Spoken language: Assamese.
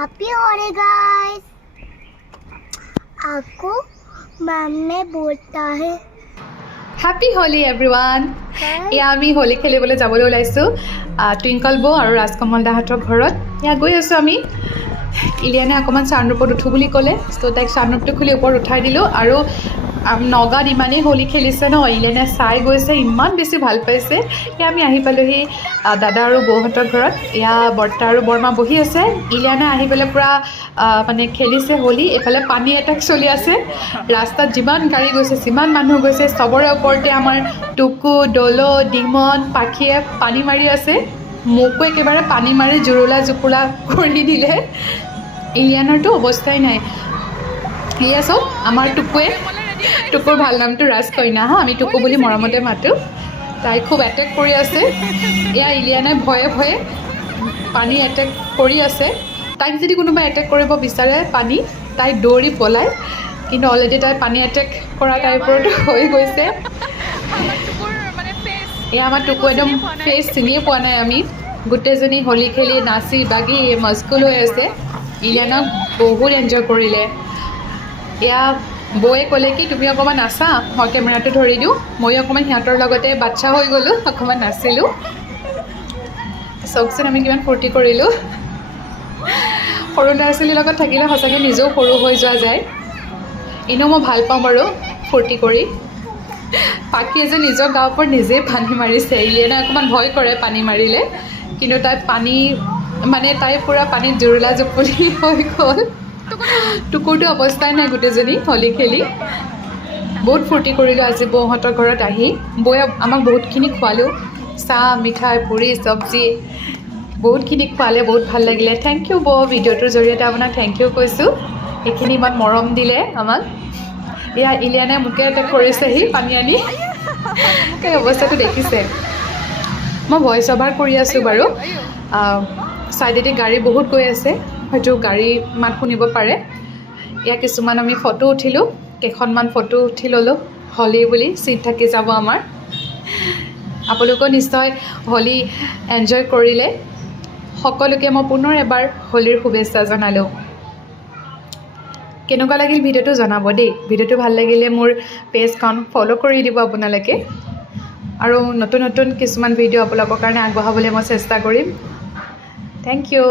Happy Holi guys. आपको मम्मी बोलता है हैप्पी होली एवरीवन। या आमी होली खेलिবলৈ যাবলৈ ওলাইছো টুইংকল বৌ আৰু ৰাজকমল দাহঁতৰ ঘৰত। ইয়া গৈ আছো আমি। ইলিয়ানে অকণমান চাউণ্ডৰপৰত উঠো বুলি ক'লে, ত' তাইক চাউণ্ডটো খুলি ওপৰত উঠাই দিলোঁ। আৰু নগাঁৱত ইমানেই হোলী খেলিছে ন, ইলিয়ানে চাই গৈছে, ইমান বেছি ভাল পাইছে। এতিয়া আমি আহি পালোহি দাদা আৰু বৌহঁতৰ ঘৰত। এয়া বৰ্তা আৰু বৰমা বহি আছে। ইলিয়ানে আহি পেলাই পূৰা মানে খেলিছে হোলী। এইফালে পানী এটেক চলি আছে। ৰাস্তাত যিমান গাড়ী গৈছে, যিমান মানুহ গৈছে, চবৰে ওপৰতে আমাৰ টুকু, ডলো, ডিমন, পাখিয়ে পানী মাৰি আছে। মোকো একেবাৰে পানী মাৰি জুৰুলা জুপুলা কৰি দিলে। ইলিয়ানৰতো অৱস্থাই নাই। এয়া চব আমাৰ টুকুৱে, টুকুৰ ভাল নামটো ৰাজকন্যা। আমি টুকু বুলি মৰমতে মাতোঁ। তাই খুব এটেক কৰি আছে। এয়া ইলিয়ানে ভয়ে ভয়ে পানী এটেক কৰি আছে। তাইক যদি কোনোবা এটেক কৰিব বিচাৰে পানী, তাই দৌৰি পলায়। কিন্তু অলৰেডি তাই পানী এটেক কৰা তাইৰ ওপৰত হৈ গৈছে। এয়া আমাৰ টুকু একদম ফেচ চিনিয়ে পোৱা নাই আমি। গোটেইজনী হোলী খেলি নাচি বাগি মস্কুল হৈ আছে। ইলিয়ানক বহুত এনজয় কৰিলে। এয়া বৌয়ে ক'লে কি তুমি অকণমান নাচা, মই কেমেৰাটো ধৰি দিওঁ। ময়ো অকণমান সিহঁতৰ লগতে বাচ্চা হৈ গ'লোঁ, অকণমান নাচিলোঁ। চাওকচোন আমি কিমান ফূৰ্তি কৰিলোঁ। সৰু ল'ৰা ছোৱালীৰ লগত থাকিলে সঁচাকৈ নিজেও সৰু হৈ যোৱা যায়। এনেও মই ভাল পাওঁ বাৰু ফূৰ্তি কৰি। পাখিয়ে যে নিজৰ গাৰ ওপৰত নিজেই পানী মাৰিছে। ইলিয়ানে অকণমান ভয় কৰে পানী মাৰিলে, কিন্তু তাই পানী মানে তাই পূৰা পানীত জুৰুলা জুপুলি হৈ গ'ল। টুকুৰটো অৱস্থাই নাই গোটেইজনী হোলী খেলি। বহুত ফূৰ্তি কৰিলোঁ আজি বৌহঁতৰ ঘৰত আহি। বৌয়ে আমাক বহুতখিনি খোৱালেও, চাহ, মিঠাই, পুৰি, চব্জি বহুতখিনি খোৱালে, বহুত ভাল লাগিলে। থেংক ইউ বৌ, ভিডিঅ'টোৰ জৰিয়তে আপোনাক থেংক ইউ কৈছোঁ। এইখিনি ইমান মৰম দিলে আমাক। এয়া ইলিয়ানে মোকে এটেক কৰিছেহি পানী আনি। এই অৱস্থাটো দেখিছে। মই ভইচ অভাৰ কৰি আছোঁ বাৰু। ছাইডেদি গাড়ী বহুত গৈ আছে, হয়তো গাড়ী মাত শুনিব পাৰে। এয়া কিছুমান আমি ফটো উঠিলোঁ, কেইখনমান ফটো উঠি ল'লোঁ হোলী বুলি, চিন থাকি যাব আমাৰ। আপোনালোকেও নিশ্চয় হোলী এনজয় কৰিলে। সকলোকে মই পুনৰ এবাৰ হোলীৰ শুভেচ্ছা জনালোঁ। কেনেকুৱা লাগিল ভিডিঅ'টো জনাব দেই। ভিডিঅ'টো ভাল লাগিলে মোৰ পেজখন ফ'ল' কৰি দিব আপোনালোকে। আৰু নতুন নতুন কিছুমান ভিডিঅ' আপোনালোকৰ কাৰণে আগবঢ়াবলৈ মই চেষ্টা কৰিম। Thank U.